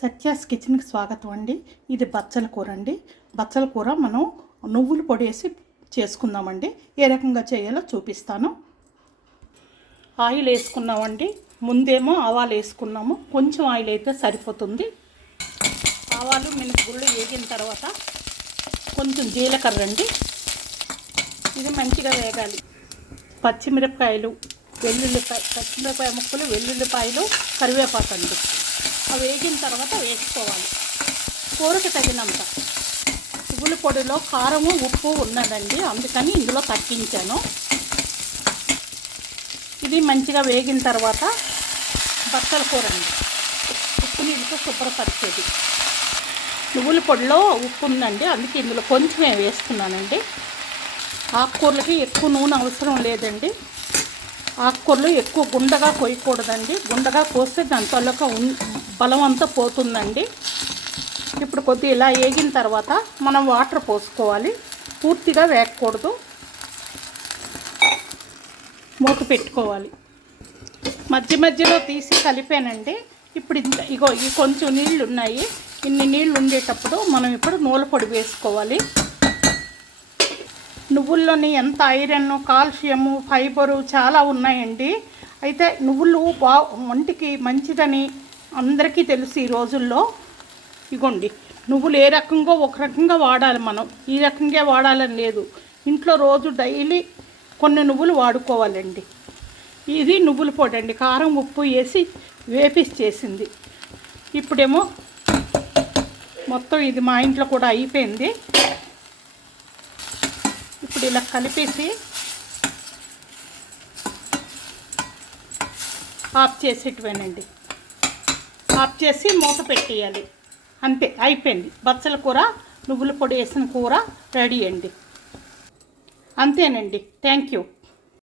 సత్యాస్ కిచెన్కి స్వాగతం అండి. ఇది బచ్చల కూర అండి. బచ్చల కూర మనం నువ్వులు పొడి వేసి చేసుకుందామండి. ఏ రకంగా చేయాలో చూపిస్తాను. ఆయిల్ వేసుకున్నామండి. ముందేమో ఆవాలు వేసుకున్నాము. కొంచెం ఆయిల్ అయితే సరిపోతుంది. ఆవాలు మినపగుళ్ళు వేగిన తర్వాత కొంచెం జీలకర్ర అండి. ఇది మంచిగా వేగాలి. పచ్చిమిరపకాయలు, పచ్చిమిరపకాయ ముక్కలు, వెల్లుల్లిపాయలు, కరివేపాకు అండి. అవి వేగిన తర్వాత వేసుకోవాలి. కూరకి తగినంత. నువ్వుల పొడిలో కారము ఉప్పు ఉన్నదండి, అందుకని ఇందులో తగ్గించాను. ఇది మంచిగా వేగిన తర్వాత బచ్చల కూర అండి. ఉప్పు నీళ్ళతో శుభ్రపరిచేది. నువ్వుల పొడిలో ఉప్పు ఉందండి, అందుకే ఇందులో కొంచెమే వేస్తున్నానండి. ఆకుకూరలకి ఎక్కువ నూనె అవసరం లేదండి. ఆకుకూరలు ఎక్కువ గుండగా కోయకూడదండి. గుండగా కోస్తే దాని తాలూకా బలం అంతా పోతుందండి. ఇప్పుడు కొద్దిగా ఇలా వేగిన తర్వాత మనం వాటర్ పోసుకోవాలి. పూర్తిగా వేగకూడదు. మూత పెట్టుకోవాలి. మధ్య మధ్యలో తీసి కలిపానండి. ఇప్పుడు ఈ కొంచెం నీళ్ళు ఉన్నాయి. ఇన్ని నీళ్ళు ఉండేటప్పుడు మనం ఇప్పుడు నూనె పొడి వేసుకోవాలి. నువ్వుల్లోని ఎంత ఐరన్, కాల్షియము, ఫైబరు చాలా ఉన్నాయండి. అయితే నువ్వులు ఒంటికి మంచిదని అందరికీ తెలుసు ఈ రోజుల్లో. ఇగోండి, నువ్వులు ఏ రకంగా ఒక రకంగా వాడాలి. మనం ఈ రకంగా వాడాలని లేదు. ఇంట్లో రోజు డైలీ కొన్ని నువ్వులు వాడుకోవాలండి. ఇది నువ్వుల పొడి అండి. కారం ఉప్పు వేసి వేపిసి చేసింది. ఇప్పుడేమో మొత్తం ఇది మా ఇంట్లో కూడా అయిపోయింది. ఇప్పుడు ఇలా కలిపేసి ఆఫ్ చేసేటివేనండి. ఆఫ్ చేసి మూత పెట్టేయాలి. అంతే, అయిపోయింది. బచ్చల కూర, నువ్వుల పొడి వేసిన కూర రెడీ అండి. అంతేనండి. Thank you.